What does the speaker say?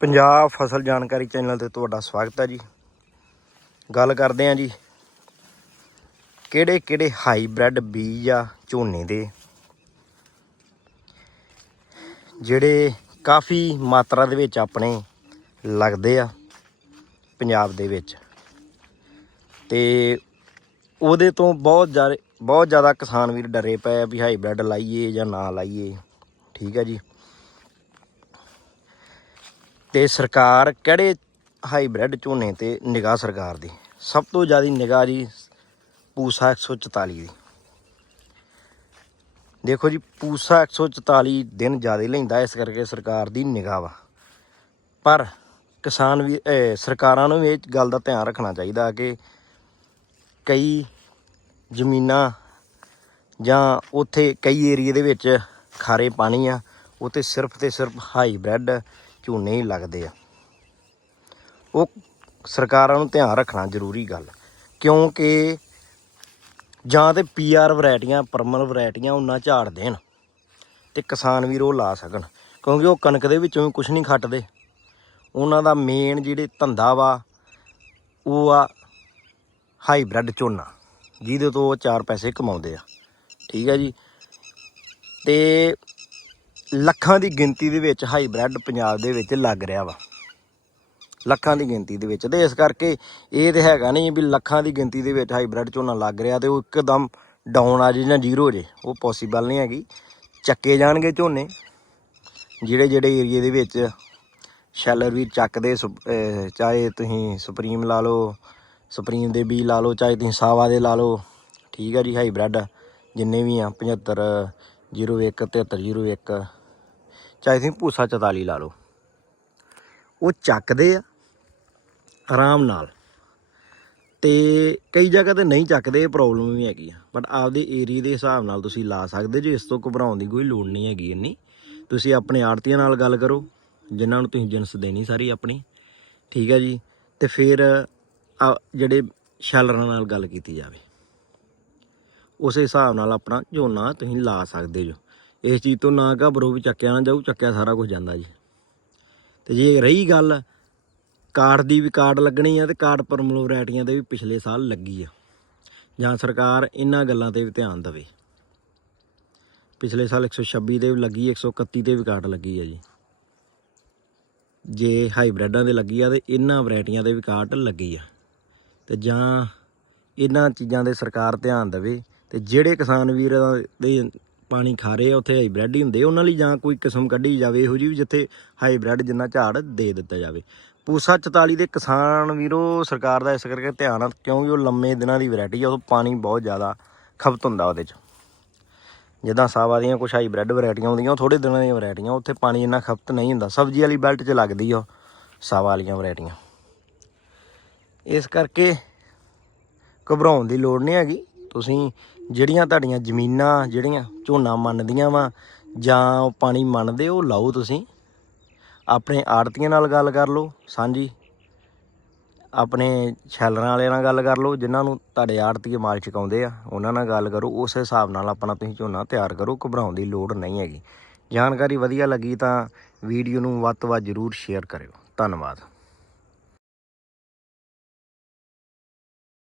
ਪੰਜਾਬ ਫਸਲ ਜਾਣਕਾਰੀ ਚੈਨਲ ਤੇ ਤੁਹਾਡਾ ਸਵਾਗਤ ਹੈ ਜੀ। ਗੱਲ ਕਰਦੇ ਹਾਂ ਜੀ, ਕਿਹੜੇ ਕਿਹੜੇ ਹਾਈਬ੍ਰਿਡ ਬੀਜ ਆ ਝੋਨੇ ਦੇ, ਜਿਹੜੇ ਕਾਫੀ ਮਾਤਰਾ ਦੇ ਵਿੱਚ ਆਪਣੇ ਲੱਗਦੇ ਆ ਪੰਜਾਬ ਦੇ ਵਿੱਚ। ਤੇ ਉਹਦੇ ਤੋਂ ਬਹੁਤ ਜ਼ਿਆਦਾ ਬਹੁਤ ਜ਼ਿਆਦਾ ਕਿਸਾਨ ਵੀਰ ਡਰੇ ਪਏ ਆ ਵੀ ਹਾਈਬ੍ਰਿਡ ਲਾਈਏ ਜਾਂ ਨਾ ਲਾਈਏ, ਠੀਕ ਹੈ ਜੀ। ਤੇ ਸਰਕਾਰ ਕਿਹੜੇ ਹਾਈਬ੍ਰਿਡ ਝੋਨੇ ਤੇ ਨਿਗਾਹ ਸਰਕਾਰ ਦੀ? ਸਭ ਤੋਂ ਜ਼ਿਆਦਾ ਨਿਗਾਹ ਜੀ ਪੂਸਾ 144 ਦੀ। ਦੇਖੋ ਜੀ, ਪੂਸਾ 144 ਦਿਨ ਜ਼ਿਆਦਾ ਲੈਂਦਾ, ਇਸ ਕਰਕੇ ਸਰਕਾਰ ਦੀ ਨਿਗਾਹ ਵਾ। ਪਰ ਕਿਸਾਨ ਵੀ ਸਰਕਾਰਾਂ ਨੂੰ ਵੀ ਇਹ ਗੱਲ ਦਾ ਧਿਆਨ ਰੱਖਣਾ ਚਾਹੀਦਾ ਕਿ ਕਈ ਜ਼ਮੀਨਾਂ ਜਾਂ ਉੱਥੇ ਕਈ ਏਰੀਏ ਦੇ ਵਿੱਚ ਖਾਰੇ ਪਾਣੀ ਆ, ਉੱਥੇ ਸਿਰਫ ਤੇ ਸਿਰਫ ਹਾਈਬ੍ਰਿਡ ਝੋਨੇ ਹੀ ਲੱਗਦੇ ਆ। ਉਹ ਸਰਕਾਰਾਂ ਨੂੰ ਧਿਆਨ ਰੱਖਣਾ ਜ਼ਰੂਰੀ ਗੱਲ, ਕਿਉਂਕਿ ਜਾਂ ਤੇ ਪੀਆਰ ਵੈਰਾਈਟੀਆਂ, ਪਰਮਲ ਵੈਰਾਈਟੀਆਂ ਉਹਨਾਂ ਝਾੜ ਦੇਣ ਤੇ ਕਿਸਾਨ ਵੀਰ ਉਹ ਲਾ ਸਕਣ, ਕਿਉਂਕਿ ਉਹ ਕਣਕ ਦੇ ਵਿੱਚੋਂ ਵੀ ਕੁਝ ਨਹੀਂ ਖੱਟਦੇ। ਉਹਨਾਂ ਦਾ ਮੇਨ ਜਿਹੜੇ ਧੰਦਾ ਵਾ, ਉਹ ਆ ਹਾਈਬ੍ਰਿਡ ਝੋਨਾ, ਜਿਹਦੇ ਤੋਂ ਉਹ ਚਾਰ ਪੈਸੇ ਕਮਾਉਂਦੇ ਆ। ਠੀਕ ਹੈ ਜੀ? ਤੇ ਲੱਖਾਂ ਦੀ ਗਿਣਤੀ ਦੇ ਵਿੱਚ ਹਾਈਬ੍ਰਿਡ ਪੰਜਾਬ ਦੇ ਵਿੱਚ ਲੱਗ ਰਿਹਾ ਵਾ। ਲੱਖਾਂ ਦੀ ਗਿਣਤੀ ਦੇ ਵਿੱਚ ਤੇ ਇਸ ਕਰਕੇ ਇਹ ਤੇ ਹੈਗਾ ਨਹੀਂ ਵੀ ਲੱਖਾਂ ਦੀ ਗਿਣਤੀ ਦੇ ਵਿੱਚ ਹਾਈਬ੍ਰਿਡ ਝੋਨਾ ਲੱਗ ਰਿਹਾ ਤੇ ਉਹ ਇੱਕਦਮ ਡਾਊਨ ਆ ਜੇ ਜਾਂ ਜ਼ੀਰੋ ਹੋ ਜੇ, ਉਹ ਪੋਸੀਬਲ ਨਹੀਂ ਹੈਗੀ। ਚੱਕੇ ਜਾਣਗੇ ਝੋਨੇ। ਜਿਹੜੇ ਜਿਹੜੇ ਏਰੀਏ ਦੇ ਵਿੱਚ ਸ਼ੈਲਰ ਵੀ ਚੱਕਦੇ ਸੁਪ- ਚਾਹੇ ਤੁਸੀਂ ਸੁਪਰੀਮ ਲਾ ਲਓ ਸੁਪਰੀਮ ਦੇ ਬੀ ਲਾ ਲਓ, ਚਾਹੇ ਤੁਸੀਂ ਸਾਵਾ ਦੇ ਲਾ ਲਓ, ਠੀਕ ਆ ਜੀ ਹਾਈਬ੍ਰਿਡ ਜਿੰਨੇ ਵੀ ਆ 75 01 73 01 ਚਾਹੇ ਤੁਸੀਂ ਭੂਸਾ 44 ਲਾ ਲਓ। ਉਹ ਚੱਕਦੇ ਆ, ਆਰਾਮ ਨਾਲ। ਤੇ ਕਈ ਜਗ੍ਹਾ ਤੇ ਨਹੀਂ ਚੱਕਦੇ, ਇਹ ਪ੍ਰੋਬਲਮ ਵੀ ਹੈਗੀ ਆ। ਬਟ ਆਪਦੇ ਏਰੀਆ ਦੇ ਹਿਸਾਬ ਨਾਲ ਤੁਸੀਂ ਲਾ ਸਕਦੇ ਜੇ, ਇਸ ਤੋਂ ਘਬਰਾਉਣ ਦੀ ਕੋਈ ਲੋੜ ਨਹੀਂ ਹੈਗੀ ਇੰਨੀ। ਤੁਸੀਂ ਆਪਣੇ ਆੜਤੀਆਂ ਨਾਲ ਗੱਲ ਕਰੋ, ਜਿਨ੍ਹਾਂ ਨੂੰ ਤੁਸੀਂ ਜਿੰਸ ਦੇਣੀ ਸਾਰੀ ਆਪਣੀ। ਠੀਕ ਹੈ ਜੀ? ਤੇ ਫਿਰ ਆ ਜਿਹੜੇ ਸ਼ੈਲਰਾਂ ਨਾਲ ਗੱਲ ਕੀਤੀ ਜਾਵੇ। ਉਸੇ ਹਿਸਾਬ ਨਾਲ ਆਪਣਾ ਝੋਨਾ ਤੁਸੀਂ ਲਾ ਸਕਦੇ ਜੋ। ਇਸ ਚੀਜ਼ ਤੋਂ ਨਾ ਘਬਰੋ ਵੀ ਚੱਕਿਆ ਨਾ ਜਾਊ, ਚੱਕਿਆ ਸਾਰਾ ਕੁਝ ਜਾਂਦਾ ਜੀ। ਤੇ ਜੇ ਰਹੀ ਗੱਲ, ਕਾਰਡ ਦੀ ਵੀ ਕਾਰਡ ਲੱਗਣੀ ਆ ਤੇ ਕਾਰਡ ਪਰਮਲੋ ਵੈਰਾਈਟੀਆਂ ਦੇ ਵੀ ਪਿਛਲੇ ਸਾਲ ਲੱਗੀ ਆ। ਜਾਂ ਸਰਕਾਰ ਇਹਨਾਂ ਗੱਲਾਂ ਤੇ ਵੀ ਧਿਆਨ ਦੇਵੇ। ਪਿਛਲੇ ਸਾਲ 126 ਦੇ ਵੀ ਲੱਗੀ 131 ਤੇ ਵੀ ਕਾਰਡ ਲੱਗੀ ਆ ਜੀ। ਜੇ ਹਾਈਬ੍ਰਿਡਾਂ ਦੇ ਲੱਗੀ ਆ ਤੇ ਇਹਨਾਂ ਵੈਰਾਈਟੀਆਂ ਦੇ ਵੀ ਕਾਰਡ ਲੱਗੀ ਆ। ਤੇ ਜਾਂ ਇਹਨਾਂ ਚੀਜ਼ਾਂ ਦੇ ਸਰਕਾਰ ਧਿਆਨ ਦੇਵੇ ਤੇ ਜਿਹੜੇ ਕਿਸਾਨ ਵੀਰ ਦੇ ਪਾਣੀ ਖਾ ਰਹੇ ਆ, ਉੱਥੇ ਹਾਈਬ੍ਰਿਡ ਹੀ ਹੁੰਦੇ ਉਹਨਾਂ ਲਈ ਜਾਂ ਕੋਈ ਕਿਸਮ ਕੱਢੀ ਜਾਵੇ, ਇਹੋ ਜਿਹੀ ਵੀ ਜਿੱਥੇ ਹਾਈਬ੍ਰਿਡ ਜਿੰਨਾ ਝਾੜ ਦੇ ਦਿੱਤਾ ਜਾਵੇ। ਪੂਸਾ 44 ਦੇ ਕਿਸਾਨ ਵੀਰੋ, ਸਰਕਾਰ ਦਾ ਇਸ ਕਰਕੇ ਧਿਆਨ ਆ, ਕਿਉਂਕਿ ਉਹ ਲੰਮੇ ਦਿਨਾਂ ਦੀ ਵੈਰਾਈਟੀ ਆ ਉਹ ਪਾਣੀ ਬਹੁਤ ਜ਼ਿਆਦਾ ਖਪਤ ਹੁੰਦਾ ਉਹਦੇ 'ਚ। ਜਿੱਦਾਂ ਸਾਵਾ ਦੀਆਂ ਕੁਝ ਹਾਈਬ੍ਰਿਡ ਵੈਰਾਈਟੀਆਂ ਹੁੰਦੀਆਂ, ਉਹ ਥੋੜੇ ਦਿਨਾਂ ਦੀਆਂ ਵੈਰਾਈਟੀਆਂ ਉੱਥੇ ਪਾਣੀ ਇੰਨਾ ਖਪਤ ਨਹੀਂ ਹੁੰਦਾ। ਸਬਜ਼ੀ ਵਾਲੀ ਬੈਲਟ 'ਚ ਲੱਗਦੀ ਆ ਉਹ, ਸਾਵਾ ਵਾਲੀਆਂ ਵੈਰਾਈਟੀਆਂ ਇਸ ਕਰਕੇ ਘਬਰਾਉਣ ਦੀ ਲੋੜ ਨਹੀਂ ਹੈਗੀ। ਤੁਸੀਂ ਜਿਹੜੀਆਂ ਤੁਹਾਡੀਆਂ ਜ਼ਮੀਨਾਂ, ਜਿਹੜੀਆਂ ਝੋਨਾ ਮੰਨਦੀਆਂ ਵਾ, ਜਾਂ ਉਹ ਪਾਣੀ ਮੰਨਦੇ ਉਹ ਲਾਓ ਤੁਸੀਂ। ਆਪਣੇ ਆੜਤੀਆਂ ਨਾਲ ਗੱਲ ਕਰ ਲਓ, ਸਾਂਝੀ। ਆਪਣੇ ਛੈਲਰਾਂ ਵਾਲਿਆਂ ਨਾਲ ਗੱਲ ਕਰ ਲਓ, ਜਿਨ੍ਹਾਂ ਨੂੰ ਤੁਹਾਡੇ ਆੜਤੀਏ ਮਾਲ ਚੁਕਾਉਂਦੇ ਆ, ਉਹਨਾਂ ਨਾਲ ਗੱਲ ਕਰੋ। ਉਸ ਹਿਸਾਬ ਨਾਲ ਆਪਣਾ ਤੁਸੀਂ ਝੋਨਾ ਤਿਆਰ ਕਰੋ, ਘਬਰਾਉਣ ਦੀ ਲੋੜ ਨਹੀਂ ਹੈਗੀ। ਜਾਣਕਾਰੀ ਵਧੀਆ ਲੱਗੀ ਤਾਂ ਵੀਡੀਓ ਨੂੰ ਵੱਧ ਤੋਂ ਵੱਧ ਜ਼ਰੂਰ ਸ਼ੇਅਰ ਕਰਿਓ। ਧੰਨਵਾਦ।